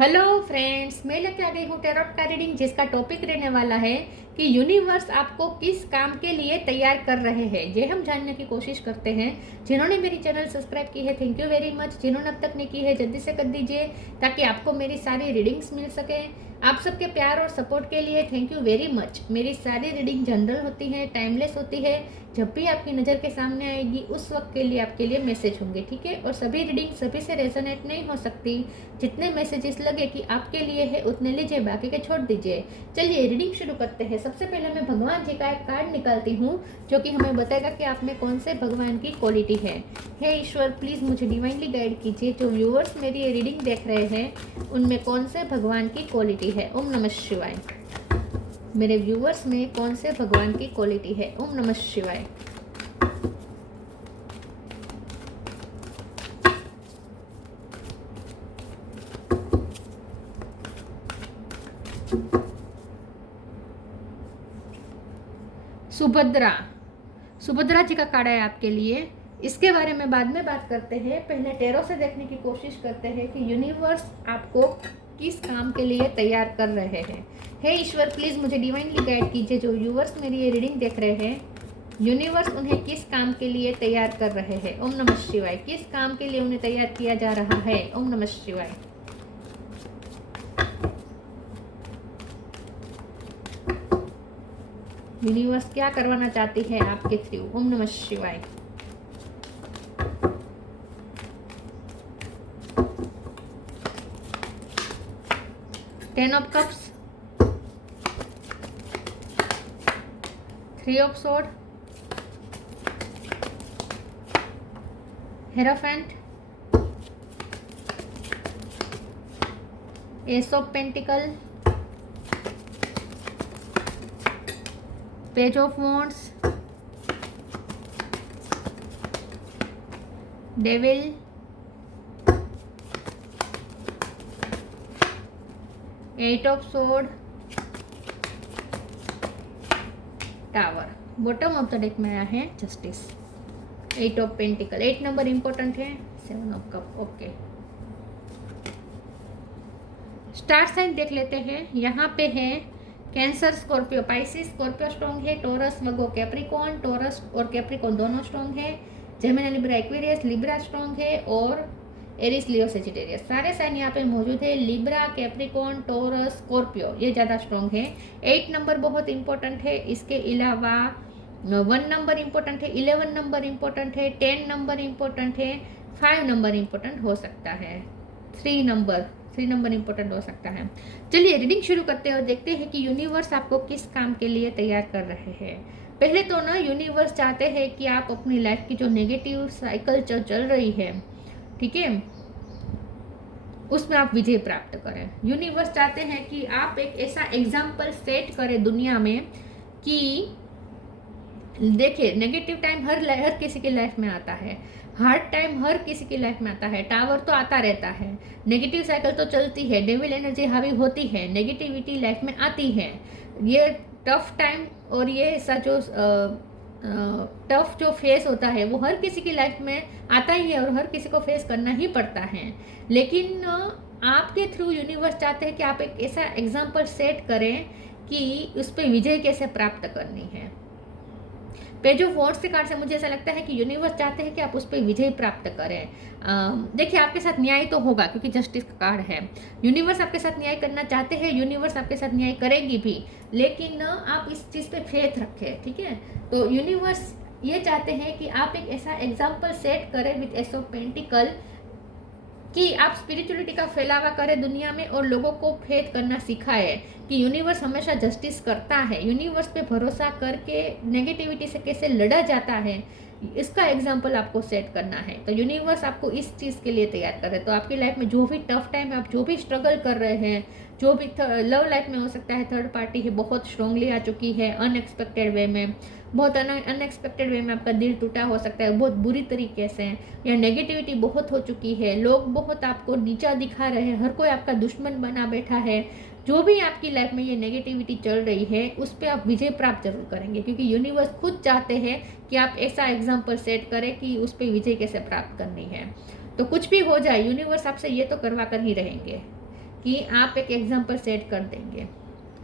Hello friends, मैं लेके आ गई हूँ टैरोट का रीडिंग जिसका टॉपिक रहने वाला है कि यूनिवर्स आपको किस काम के लिए तैयार कर रहे हैं। ये हम जानने की कोशिश करते हैं। जिन्होंने मेरी चैनल सब्सक्राइब की है, थैंक यू वेरी मच। जिन्होंने अब तक नहीं की है, जल्दी से कर दीजिए ताकि आपको मेरी सारी रीडिंग्स मिल सके। आप सबके प्यार और सपोर्ट के लिए थैंक यू वेरी मच। मेरी सारी रीडिंग जनरल होती है, टाइमलेस होती है। जब भी आपकी नज़र के सामने आएगी उस वक्त के लिए आपके लिए मैसेज होंगे, ठीक है। और सभी रीडिंग सभी से रेजोनेट नहीं हो सकती। जितने मैसेजेस लगे कि आपके लिए है उतने लीजिए, बाकी के छोड़ दीजिए। चलिए रीडिंग शुरू करते हैं। सबसे पहले मैं भगवान जी का एक कार्ड निकालती हूँ जो कि हमें बताएगा कि आप में कौन से भगवान की क्वालिटी है। हे ईश्वर, प्लीज़ मुझे डिवाइनली गाइड कीजिए। जो व्यूअर्स मेरी ये रीडिंग देख रहे हैं उनमें कौन से भगवान की क्वालिटी है। ओम नमः शिवाय। मेरे व्यूअर्स में कौन से भगवान की क्वालिटी है। ओम नमः शिवाय। सुभद्रा जी का कार्ड है आपके लिए। इसके बारे में बाद में बात करते हैं। पहले टैरो से देखने की कोशिश करते हैं कि यूनिवर्स आपको किस काम के लिए तैयार कर रहे हैं। हे ईश्वर, प्लीज़ मुझे डिवाइनली गाइड कीजिए। जो व्यूवर्स मेरी ये रीडिंग देख रहे हैं, यूनिवर्स उन्हें किस काम के लिए तैयार कर रहे हैं। ओम नमः शिवाय। किस काम के लिए उन्हें तैयार किया जा रहा है। ओम नमः शिवाय। यूनिवर्स क्या करवाना चाहती है आपके थ्रू। ओम नमः शिवाय। Ten of cups, three of sword, hierophant, ace of pentacle, page of wands, devil, eight of sword, tower. Bottom of the deck में आया है justice, eight of pentacle. 8 number important है। 7 of cup. Okay, star sign देख लेते हैं। यहाँ पे है Cancer, Scorpio, Pisces. Scorpio strong है। Taurus, Virgo, Capricorn. टॉरस और कैप्रिकॉन दोनों स्ट्रॉन्ग है। Gemini, Libra, Aquarius. Libra strong है और एरिस, लियो, सेजिटेरियस। सारे साइन यहाँ पे मौजूद है। लिब्रा, कैप्रिकॉन, टॉरस, स्कॉर्पियो ये ज़्यादा स्ट्रॉन्ग है। 8 नंबर बहुत इंपॉर्टेंट है। इसके अलावा 1 नंबर इंपॉर्टेंट है, 11 नंबर इंपॉर्टेंट है, 10 नंबर इंपॉर्टेंट है, 5 नंबर इंपॉर्टेंट हो सकता है, 3 नंबर इंपॉर्टेंट हो सकता है। चलिए रीडिंग शुरू करते हैं और देखते हैं कि यूनिवर्स आपको किस काम के लिए तैयार कर रहे हैं। पहले तो ना यूनिवर्स चाहते हैं कि आप अपनी लाइफ की जो नेगेटिव साइकिल चल रही है, ठीक है, उसमें आप विजय प्राप्त करें। यूनिवर्स चाहते हैं कि आप एक ऐसा एग्जाम्पल सेट करें दुनिया में कि देखिए, नेगेटिव टाइम हर किसी की लाइफ में आता है। हार्ड टाइम हर किसी की लाइफ में आता है। टावर तो आता रहता है, नेगेटिव साइकिल तो चलती है, डेविल एनर्जी हावी होती है, नेगेटिविटी लाइफ में आती है। ये टफ टाइम और ये ऐसा जो टफ जो फेस होता है वो हर किसी की लाइफ में आता ही है और हर किसी को फेस करना ही पड़ता है। लेकिन आपके थ्रू यूनिवर्स चाहते हैं कि आप एक ऐसा एग्जाम्पल सेट करें कि उस पर विजय कैसे प्राप्त करनी है। पेज ऑफ वॉन्ड्स के कार्ड से मुझे ऐसा लगता है कि यूनिवर्स चाहते हैं कि आप उस पर विजय प्राप्त करें। देखिए, आपके साथ न्याय तो होगा क्योंकि जस्टिस का कार्ड है। यूनिवर्स आपके साथ न्याय करना चाहते हैं, यूनिवर्स आपके साथ न्याय करेगी भी, लेकिन आप इस चीज़ पे फेथ रखें, ठीक है। तो यूनिवर्स ये चाहते हैं कि आप एक ऐसा एग्जाम्पल सेट करें विथ एस ऑफ पेंटिकल कि आप स्पिरिचुअलिटी का फैलावा करें दुनिया में और लोगों को फेथ करना सिखाए कि यूनिवर्स हमेशा जस्टिस करता है। यूनिवर्स पे भरोसा करके नेगेटिविटी से कैसे लड़ा जाता है, इसका एग्जाम्पल आपको सेट करना है। तो यूनिवर्स आपको इस चीज़ के लिए तैयार कर रहे हैं। तो आपकी लाइफ में जो भी टफ टाइम है, आप जो भी स्ट्रगल कर रहे हैं, जो भी लव लाइफ में हो सकता है, थर्ड पार्टी है बहुत स्ट्रांगली आ चुकी है, अनएक्सपेक्टेड वे में, बहुत अनएक्सपेक्टेड वे में आपका दिल टूटा हो सकता है बहुत बुरी तरीके से, या नेगेटिविटी बहुत हो चुकी है, लोग बहुत आपको नीचा दिखा रहे हैं, हर कोई आपका दुश्मन बना बैठा है। जो भी आपकी लाइफ में ये नेगेटिविटी चल रही है उस पर आप विजय प्राप्त जरूर करेंगे, क्योंकि यूनिवर्स खुद चाहते हैं कि आप ऐसा एग्जाम्पल सेट करें कि उस पर विजय कैसे प्राप्त करनी है। तो कुछ भी हो जाए, यूनिवर्स आपसे ये तो करवा कर ही रहेंगे। कि आप एक एग्जाम्पल सेट कर देंगे,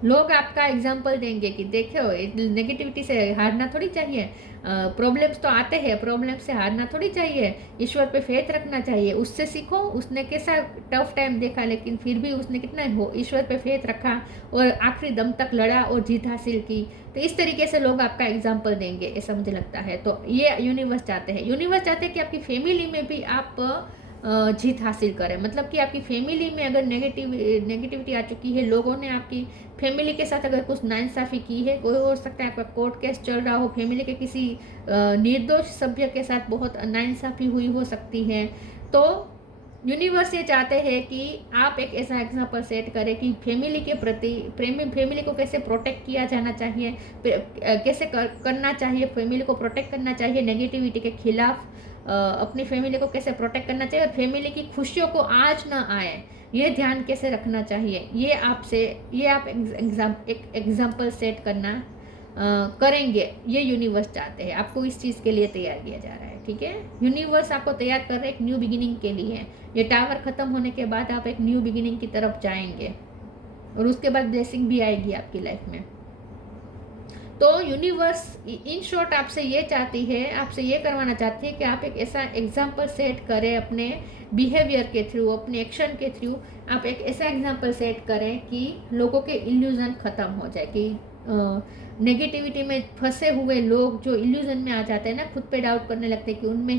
लोग आपका एग्जाम्पल देंगे कि देखो नेगेटिविटी से हारना थोड़ी चाहिए, प्रॉब्लम्स तो आते हैं, प्रॉब्लम से हारना थोड़ी चाहिए, ईश्वर पे फेथ रखना चाहिए, उससे सीखो, उसने कैसा टफ टाइम देखा लेकिन फिर भी उसने कितना ईश्वर पे फेथ रखा और आखिरी दम तक लड़ा और जीत हासिल की। तो इस तरीके से लोग आपका एग्जाम्पल देंगे, ऐसा मुझे लगता है। तो ये यूनिवर्स चाहते हैं, यूनिवर्स चाहते हैं कि आपकी फैमिली में भी आप जीत हासिल करें, मतलब कि आपकी फैमिली में अगर नेगेटिविटी आ चुकी है, लोगों ने आपकी फैमिली के साथ अगर कुछ नाइंसाफ़ी की है, कोई हो सकता है आपका कोर्ट केस चल रहा हो, फैमिली के किसी निर्दोष सभ्य के साथ बहुत नाइंसाफ़ी हुई हो सकती है, तो यूनिवर्स ये चाहते हैं कि आप एक ऐसा एग्जाम्पल सेट करें कि फैमिली के प्रति फैमिली को कैसे प्रोटेक्ट किया जाना चाहिए, कैसे करना चाहिए, फैमिली को प्रोटेक्ट करना चाहिए नेगेटिविटी के खिलाफ, अपनी फैमिली को कैसे प्रोटेक्ट करना चाहिए और फैमिली की खुशियों को आज ना आए ये ध्यान कैसे रखना चाहिए, ये आप एक एग्जाम्पल सेट करना करेंगे, ये यूनिवर्स चाहते हैं। आपको इस चीज़ के लिए तैयार किया जा रहा है, ठीक है। यूनिवर्स आपको तैयार कर रहे हैं एक न्यू बिगिनिंग के लिए। ये टावर ख़त्म होने के बाद आप एक न्यू बिगिनिंग की तरफ जाएंगे और उसके बाद ब्लेसिंग भी आएगी आपकी लाइफ में। तो यूनिवर्स इन शॉर्ट आपसे ये चाहती है, आपसे ये करवाना चाहती है कि आप एक ऐसा एग्जाम्पल सेट करें अपने बिहेवियर के थ्रू, अपने एक्शन के थ्रू। आप एक ऐसा एग्जाम्पल सेट करें कि लोगों के इल्यूज़न ख़त्म हो जाए, कि नेगेटिविटी में फंसे हुए लोग जो इल्यूज़न में आ जाते हैं ना, खुद पे डाउट करने लगते हैं कि उनमें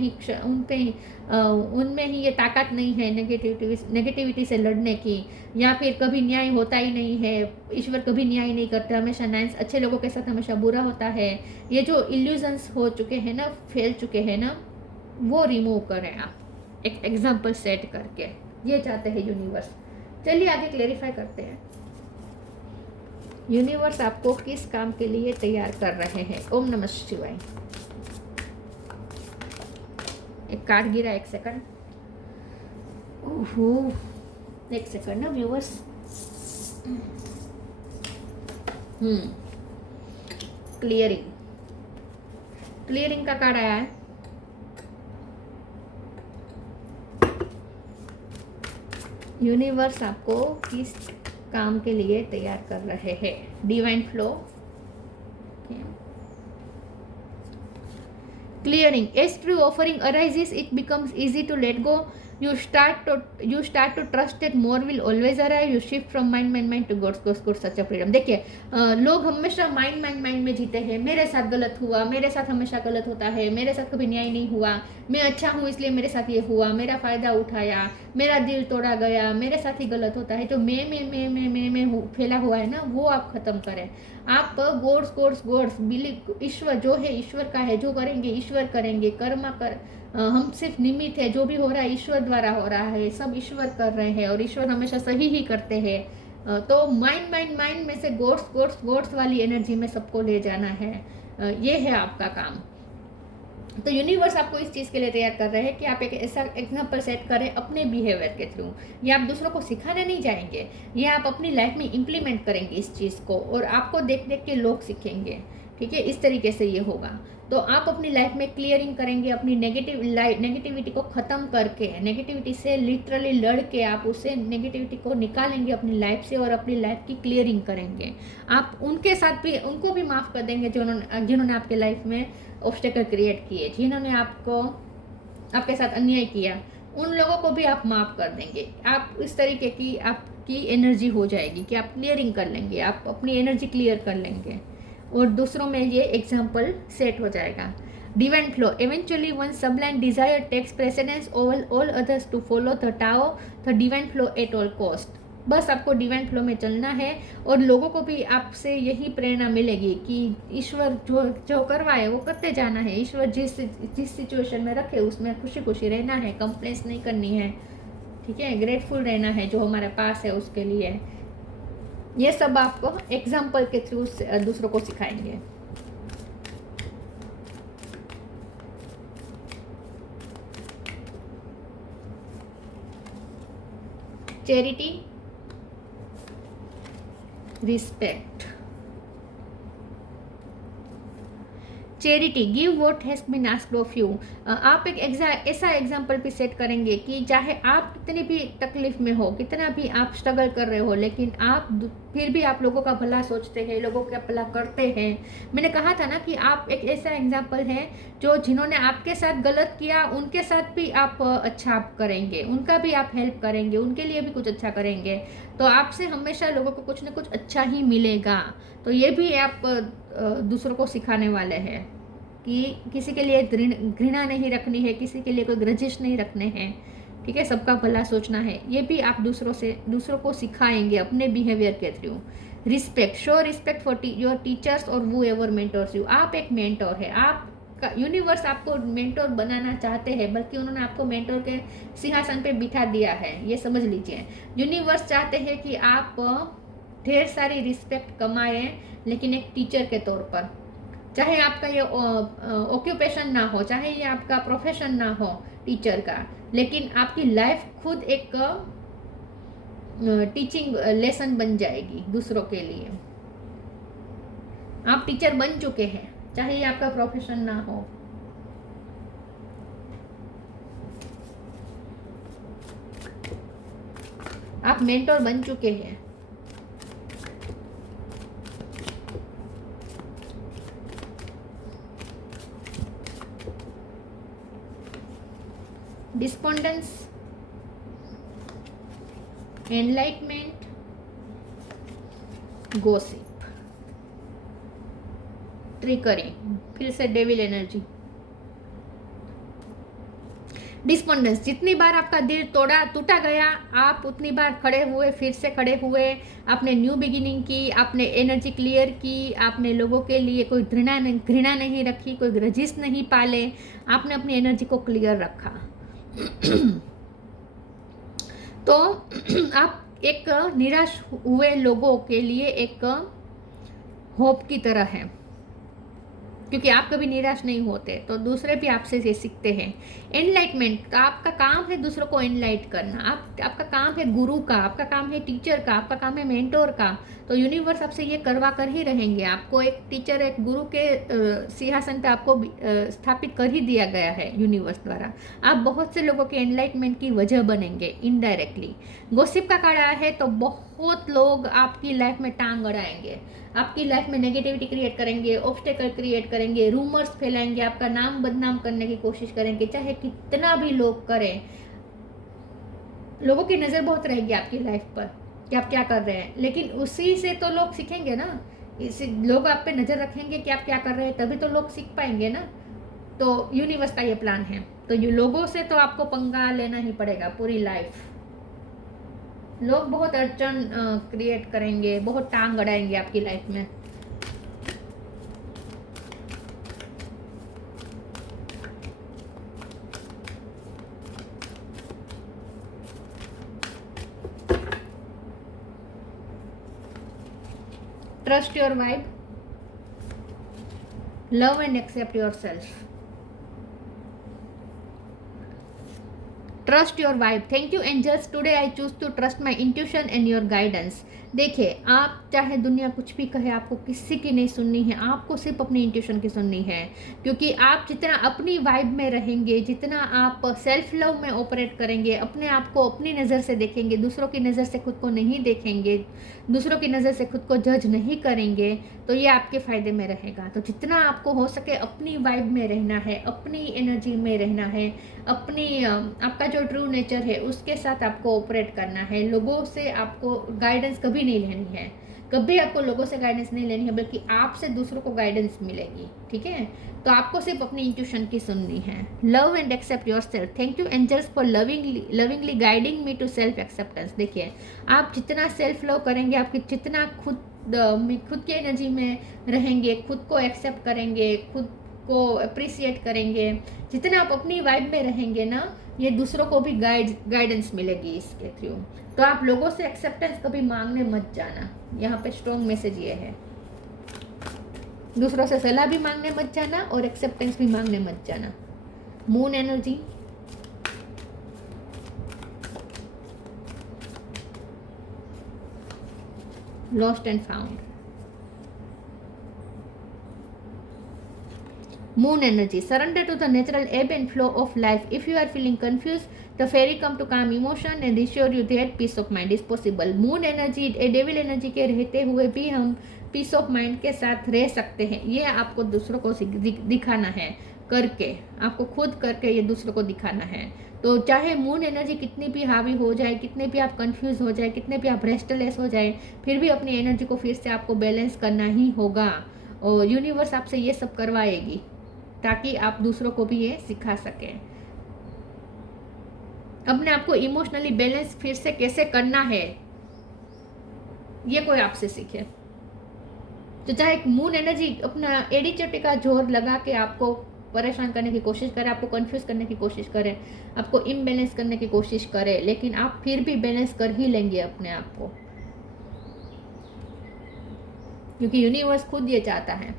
ही ये ताकत नहीं है नेगेटिविटी से लड़ने की, या फिर कभी न्याय होता ही नहीं है, ईश्वर कभी न्याय नहीं करते, हमेशा न्याय अच्छे लोगों के साथ हमेशा बुरा होता है, ये जो इल्यूजन्स हो चुके हैं ना, फैल चुके हैं ना, वो रिमूव करें आप एक एग्जाम्पल सेट करके। ये चाहते हैं यूनिवर्स। चलिए आगे क्लेरिफाई करते हैं, यूनिवर्स आपको किस काम के लिए तैयार कर रहे हैं। ओम नमः शिवाय। एक कार्ड गिरा, एक सेकंड। ओहो, एक सेकंड ना व्यूवर्स। क्लियरिंग का कार्ड आया है। यूनिवर्स आपको किस काम के लिए तैयार कर रहे हैं। Divine flow, clearing. As true offering arises, it becomes easy to let go. You start to trust that more will always arrive. You shift from mind to God's such a freedom. देखिए, लोग हमेशा mind में जीते हैं। मेरे साथ गलत हुआ, मेरे साथ हमेशा गलत होता है, मेरे साथ कभी न्याय नहीं हुआ, मैं अच्छा हूँ इसलिए मेरे साथ ये हुआ, मेरा फ़ायदा उठाया, मेरा दिल तोड़ा गया, मेरे साथ ही गलत होता है। जो मैं फैला हुआ है ना, वो आप ख़त्म करें। आप गॉड्स बिलीव, ईश्वर जो है ईश्वर का है, जो करेंगे ईश्वर करेंगे, कर्म कर हम सिर्फ निमित्त है, जो भी हो रहा है ईश्वर द्वारा हो रहा है, सब ईश्वर कर रहे हैं और ईश्वर हमेशा सही ही करते हैं। तो माइंड में से गॉड्स वाली एनर्जी में सबको ले जाना है, ये है आपका काम। तो यूनिवर्स आपको इस चीज़ के लिए तैयार कर रहे हैं कि आप एक ऐसा एग्जाम्पल सेट करें अपने बिहेवियर के थ्रू। ये आप दूसरों को सिखाने नहीं जाएंगे, ये आप अपनी लाइफ में इम्प्लीमेंट करेंगे इस चीज़ को, और आपको देख के लोग सीखेंगे, ठीक है। इस तरीके से ये होगा। तो आप अपनी लाइफ में क्लियरिंग करेंगे, अपनी नेगेटिविटी को ख़त्म करके, नेगेटिविटी से लिटरली लड़ के आप उसे नेगेटिविटी को निकालेंगे अपनी लाइफ से और अपनी लाइफ की क्लियरिंग करेंगे। आप उनके साथ भी, उनको भी माफ़ कर देंगे जिन्होंने आपके लाइफ में ऑब्स्टेकल क्रिएट किए, जिन्होंने आपके साथ अन्याय किया, उन लोगों को भी आप माफ़ कर देंगे। आप इस तरीके की आपकी एनर्जी हो जाएगी कि आप क्लियरिंग कर लेंगे, आप अपनी एनर्जी क्लियर कर लेंगे और दूसरों में ये एग्जाम्पल सेट हो जाएगा। Divine flow, eventually one sublime desire takes precedence over all others to follow the Tao, the divine flow at all cost। बस आपको डिवाइन फ्लो में चलना है और लोगों को भी आपसे यही प्रेरणा मिलेगी कि ईश्वर जो करवाए वो करते जाना है। ईश्वर जिस सिचुएशन में रखे उसमें खुशी रहना है, कंप्लेंट्स नहीं करनी है, ठीक है, ग्रेटफुल रहना है जो हमारे पास है उसके लिए। ये सब आपको एग्जाम्पल के थ्रू दूसरों को सिखाएंगे। Charity, respect, charity, give what has been asked of you. आप एक ऐसा एग्जाम्पल भी सेट करेंगे कि चाहे आप कितनी भी तकलीफ में हो, कितना भी आप स्ट्रगल कर रहे हो, लेकिन आप फिर भी आप लोगों का भला सोचते हैं, लोगों का भला करते हैं। मैंने कहा था ना कि आप एक ऐसा एग्जाम्पल हैं जो जिन्होंने आपके साथ गलत किया उनके साथ भी आप अच्छा आप करेंगे, उनका भी आप हेल्प करेंगे, उनके लिए भी कुछ अच्छा करेंगे। तो आपसे हमेशा लोगों को कुछ ना कुछ अच्छा ही मिलेगा। तो ये भी आप दूसरों को सिखाने वाले हैं कि किसी के लिए घृणा नहीं रखनी है, किसी के लिए कोई ग्रजिश नहीं रखने हैं, ठीक है, सबका भला सोचना है। ये भी आप दूसरों को सिखाएंगे अपने बिहेवियर के through. Respect, show respect for your teachers और वो एवर मेंटर्स यू। आप एक मेंटर है, आप यूनिवर्स आपको मेंटर बनाना चाहते हैं, बल्कि उन्होंने आपको मेंटर के सिंहासन पे बिठा दिया है, ये समझ लीजिए। यूनिवर्स चाहते हैं कि आप ढेर सारी रिस्पेक्ट कमाएं, लेकिन एक टीचर के तौर पर। चाहे आपका ये ऑक्यूपेशन ना हो, चाहे ये आपका प्रोफेशन ना हो टीचर का, लेकिन आपकी लाइफ खुद एक टीचिंग लेसन बन जाएगी दूसरों के लिए। आप टीचर बन चुके हैं, चाहे ये आपका प्रोफेशन ना हो। आप मेंटर बन चुके हैं। डिस्पोंडेंस, एनलाइटमेंट, गॉसिप, ट्रिकरी, फिर से डेविल एनर्जी। डिस्पोंडेंस, जितनी बार आपका दिल टूटा गया, आप उतनी बार खड़े हुए, फिर से खड़े हुए, आपने न्यू बिगिनिंग की, आपने एनर्जी क्लियर की, आपने लोगों के लिए कोई घृणा नहीं रखी, कोई ग्रजिश नहीं पाले, आपने अपनी एनर्जी को क्लियर रखा। तो आप एक निराश हुए लोगों के लिए एक होप की तरह है, क्योंकि आप कभी निराश नहीं होते, तो दूसरे भी आपसे ये सीखते हैं। एनलाइटमेंट, तो आपका काम है दूसरों को एनलाइट करना, आपका काम है गुरु का, आपका काम है टीचर का, आपका काम है मेंटोर का। तो यूनिवर्स आपसे ये करवा कर ही रहेंगे। आपको एक टीचर, एक गुरु के सिंहासन पे आपको स्थापित कर ही दिया गया है यूनिवर्स द्वारा। आप बहुत से लोगों के एनलाइटमेंट की वजह बनेंगे इनडायरेक्टली। गॉसिप का कार्ड है तो बहुत लोग आपकी लाइफ में टांग अड़ाएंगे, आपकी लाइफ में नेगेटिविटी क्रिएट करेंगे, ऑब्स्टेकल क्रिएट करेंगे, रूमर्स फैलाएंगे, आपका नाम बदनाम करने की कोशिश करेंगे। चाहे कितना भी लोग करें, लोगों की नज़र बहुत रहेगी आपकी लाइफ पर कि आप क्या कर रहे हैं, लेकिन उसी से तो लोग सीखेंगे ना। इसी लोग आप पे नज़र रखेंगे कि आप क्या कर रहे हैं, तभी तो लोग सीख पाएंगे ना। तो यूनिवर्स का ये प्लान है। तो ये लोगों से तो आपको पंगा लेना ही पड़ेगा पूरी लाइफ। लोग बहुत अड़चन क्रिएट करेंगे, बहुत टांग अड़ाएंगे आपकी लाइफ में। Trust your vibe, love and accept yourself. Trust your vibe, thank you angels, today I choose to trust my intuition and your guidance. देखिए, आप चाहे दुनिया कुछ भी कहे, आपको किसी की नहीं सुननी है, आपको सिर्फ अपनी इंट्यूशन की सुननी है। क्योंकि आप जितना अपनी वाइब में रहेंगे, जितना आप सेल्फ लव में ऑपरेट करेंगे, अपने आप को अपनी नज़र से देखेंगे, दूसरों की नज़र से खुद को नहीं देखेंगे, दूसरों की नज़र से खुद को जज नहीं करेंगे, तो ये आपके फ़ायदे में रहेगा। तो जितना आपको हो सके अपनी वाइब में रहना है, अपनी एनर्जी में रहना है, अपनी आपका जो ट्रू नेचर है उसके साथ आपको ऑपरेट करना है। लोगों से आपको गाइडेंस कभी नहीं लेनी है, कभी आपको लोगों से गाइडेंस नहीं लेनी है, बल्कि आपसे दूसरों को गाइडेंस मिलेगी। ठीक है, तो आपको सिर्फ अपनी इंट्यूशन की सुननी है। Love and accept yourself, thank you angels for lovingly guiding me to self acceptance. देखिए, आप जितना सेल्फ लव करेंगे, आपकी जितना खुद की एनर्जी में रहेंगे, खुद को एक्सेप्ट करेंगे, खुद को अप्रिसिएट करेंगे, जितना आप अपनी वाइब में रहेंगे ना, ये दूसरों को भी गाइडेंस मिलेगी इसके थ्रू। तो आप लोगों से एक्सेप्टेंस कभी मांगने मत जाना, यहाँ पे स्ट्रॉन्ग मैसेज ये है। दूसरों से सलाह भी मांगने मत जाना और एक्सेप्टेंस भी मांगने मत जाना। Moon energy, lost and found. Moon energy. Surrender to the natural ebb and flow of life. If you are feeling confused, the fairy come to calm emotion and assure you that peace of mind is possible. Moon energy, devil energy के रहते हुए भी हम piece of mind के साथ रह सकते हैं। ये आपको दूसरों को दिखाना है, करके आपको खुद करके ये दूसरों को दिखाना है। तो चाहे मून एनर्जी कितनी भी हावी हो जाए, कितने भी आप कंफ्यूज हो जाए, कितने भी आप रेस्टलेस हो जाए, फिर भी अपनी एनर्जी को फिर से आपको बैलेंस करना ही होगा और यूनिवर्स आपसे ये सब करवाएगी ताकि आप दूसरों को भी ये सिखा सकें। अपने आप को इमोशनली बैलेंस फिर से कैसे करना है ये कोई आपसे सीखे। तो चाहे मून एनर्जी अपना एडी चट्टी का जोर लगा के आपको परेशान करने की कोशिश करे, आपको कंफ्यूज करने की कोशिश करे, आपको इम्बैलेंस करने की कोशिश करे, लेकिन आप फिर भी बैलेंस कर ही लेंगे अपने आप को, क्योंकि यूनिवर्स खुद ये चाहता है।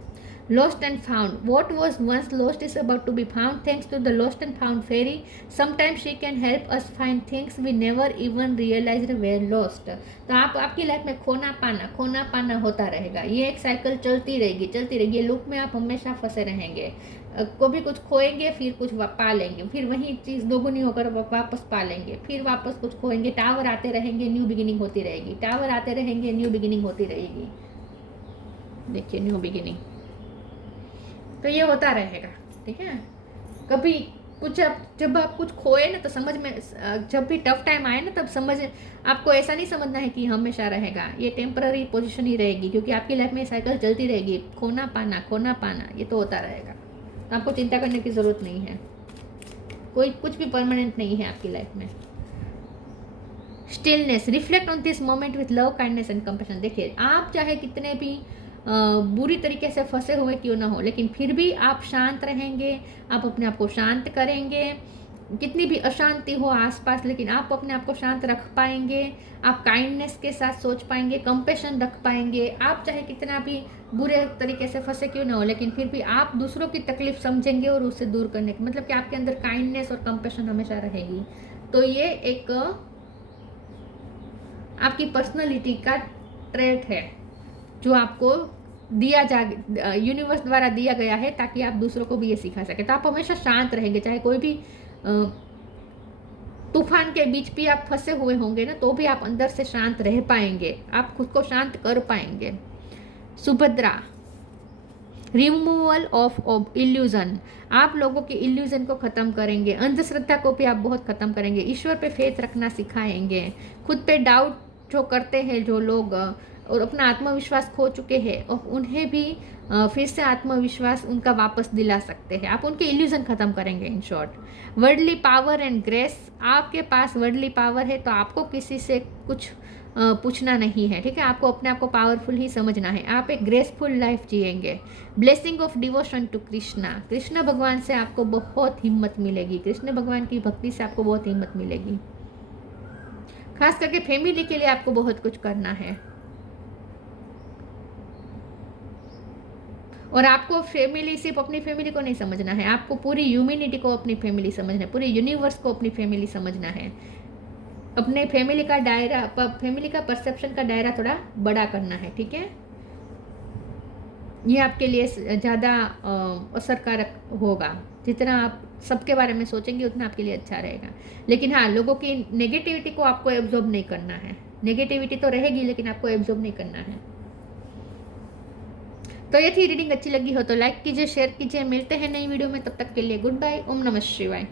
Lost and found. What was once lost is about to be found thanks to the lost and found fairy. Sometimes she can help us find things we never even realized were lost. तो आपकी life में खोना पाना होता रहेगा। ये एक cycle चलती रहेगी। ये लूप में आप हमेशा फंसे रहेंगे। कभी कुछ खोएंगे, फिर कुछ पा लेंगे, फिर वही चीज़ दोगुनी होकर वापस पा लेंगे, फिर वापस कुछ खोएंगे। टावर आते रहेंगे, न्यू बिगिनिंग होती रहेगी। टावर आते रहेंगे, न्यू बिगिनिंग होती रहेगी। देखिए, न्यू बिगिनिंग तो ये होता रहेगा, ठीक है। कभी कुछ जब आप कुछ खोए ना तो समझ में, जब भी टफ टाइम आए ना तब समझ, आपको ऐसा नहीं समझना है कि हमेशा रहेगा। ये टेम्पररी पोजीशन ही रहेगी, क्योंकि आपकी लाइफ में साइकिल चलती रहेगी। खोना पाना ये तो होता रहेगा। तो आपको चिंता करने की ज़रूरत नहीं है। कुछ भी परमानेंट नहीं है आपकी लाइफ में। Stillness, reflect on this moment with love, kindness and compassion. देखिए, आप चाहे कितने भी बुरी तरीके से फंसे हुए क्यों ना हो, लेकिन फिर भी आप शांत रहेंगे, आप अपने आप को शांत करेंगे। कितनी भी अशांति हो आसपास, लेकिन आप अपने आप को शांत रख पाएंगे। आप काइंडनेस के साथ सोच पाएंगे, कंपैशन रख पाएंगे। आप चाहे कितना भी बुरे तरीके से फंसे क्यों ना हो, लेकिन फिर भी आप दूसरों की तकलीफ समझेंगे और उससे दूर करने की, मतलब कि आपके अंदर काइंडनेस और कंपैशन हमेशा रहेगी। तो ये एक आपकी पर्सनैलिटी का ट्रेट है जो आपको यूनिवर्स द्वारा दिया गया है, ताकि आप दूसरों को भी ये सिखा सके। तो आप हमेशा शांत रहेंगे, चाहे कोई भी तूफान के बीच भी आप फंसे हुए होंगे ना, तो भी आप अंदर से शांत रह पाएंगे, आप खुद को शांत कर पाएंगे। सुभद्रा, रिमूवल ऑफ इल्यूजन, आप लोगों के इल्यूजन को ख़त्म करेंगे। अंधश्रद्धा को भी आप बहुत ख़त्म करेंगे। ईश्वर पे फेथ रखना सिखाएंगे। खुद पे डाउट जो करते हैं जो लोग और अपना आत्मविश्वास खो चुके हैं, और उन्हें भी फिर से आत्मविश्वास उनका वापस दिला सकते हैं। आप उनके इल्यूजन ख़त्म करेंगे। In short, worldly power and grace, आपके पास वर्डली पावर है तो आपको किसी से कुछ पूछना नहीं है, ठीक है। आपको अपने आप को पावरफुल ही समझना है। आप एक ग्रेसफुल लाइफ जिएंगे। Blessing of devotion to Krishna भगवान से आपको बहुत हिम्मत मिलेगी। कृष्ण भगवान की भक्ति से आपको बहुत हिम्मत मिलेगी। खास करके फैमिली के लिए आपको बहुत कुछ करना है, और आपको फैमिली सिर्फ अपनी फैमिली को नहीं समझना है, आपको पूरी ह्यूमैनिटी को अपनी फैमिली समझना है, पूरे यूनिवर्स को अपनी फैमिली समझना है। अपने फैमिली का दायरा, फैमिली का परसेप्शन का दायरा थोड़ा बड़ा करना है, ठीक है। ये आपके लिए ज़्यादा असरकारक होगा। जितना आप सबके बारे में सोचेंगे उतना आपके लिए अच्छा रहेगा। लेकिन हाँ, लोगों की नेगेटिविटी को आपको एब्जॉर्ब नहीं करना है। नेगेटिविटी तो रहेगी, लेकिन आपको एब्जॉर्ब नहीं करना है। तो ये थी रीडिंग। अच्छी लगी हो तो लाइक कीजिए, शेयर कीजिए। मिलते हैं नई वीडियो में, तब तक के लिए गुड बाय। ओम नमः शिवाय।